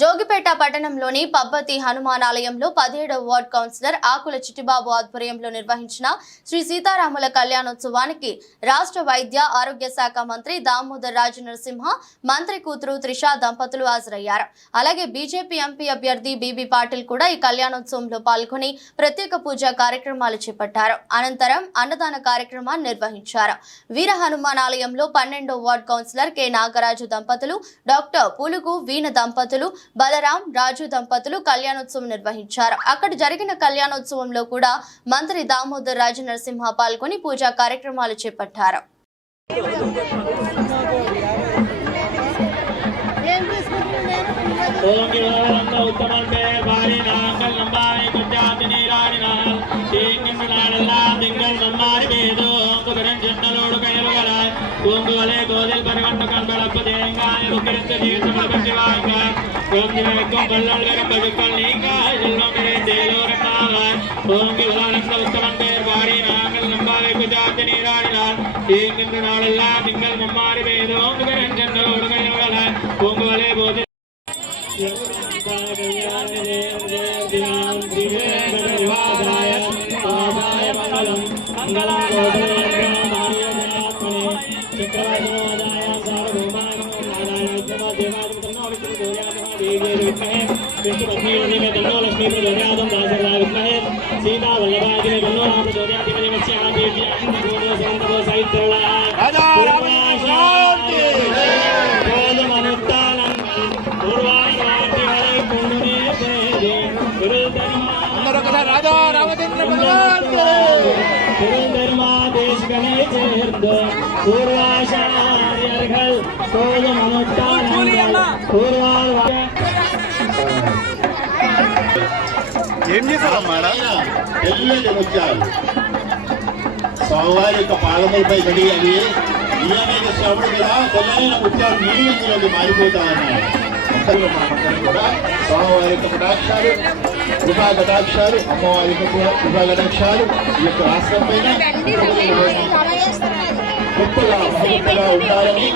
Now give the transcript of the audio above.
జోగిపేట పట్టణంలోని Pabbathi హనుమానాలయంలో 17వ ward councillor ఆకుల చిట్టిబాబు ఆధ్వర్యంలో నిర్వహించిన శ్రీ సీతారాముల కళ్యాణోత్సవానికి రాష్ట్ర వైద్య ఆరోగ్య శాఖ మంత్రి దామోదర్ రాజు నరసింహ, మంత్రి కూతురు త్రిషా దంపతులు హాజరయ్యారు. అలాగే బీజేపీ ఎంపీ అభ్యర్థి బీబీ పాటిల్ కూడా ఈ కళ్యాణోత్సవంలో పాల్గొని ప్రత్యేక పూజా కార్యక్రమాలు చేపట్టారు. అనంతరం అన్నదాన కార్యక్రమాన్ని నిర్వహించారు. వీర హనుమానాలయంలో 12వ వార్డ్ కౌన్సిలర్ కె నాగరాజు దంపతులు, డాక్టర్ పులుగు వీణ దంపతులు, బలరాం రాజు దంపతులు కళ్యాణోత్సవం నిర్వహించారు. అక్కడ జరిగిన కళ్యాణోత్సవంలో కూడా మంత్రి దామోదర్ రాజు నరసింహ పాల్గొని పూజా కార్యక్రమాలు చేపట్టారు. ఏం చేశారమ్మా? తెల్లని ముత్యాలు స్వామివారి యొక్క పాదములపై కడిగాలి. నియమైన శ్రవణుడు కదా తెల్లైన ముత్యాలు నీళ్ళలోకి మారిపోతా ఉన్నాయి. కూడా స్వామివారి యొక్క కటాక్షాలు, కృపా కటాక్షాలు, అమ్మవారి యొక్క కృపా కటాక్షాలు ఈ యొక్క రాష్ట్రం పైన గొప్పగా ఉండాలని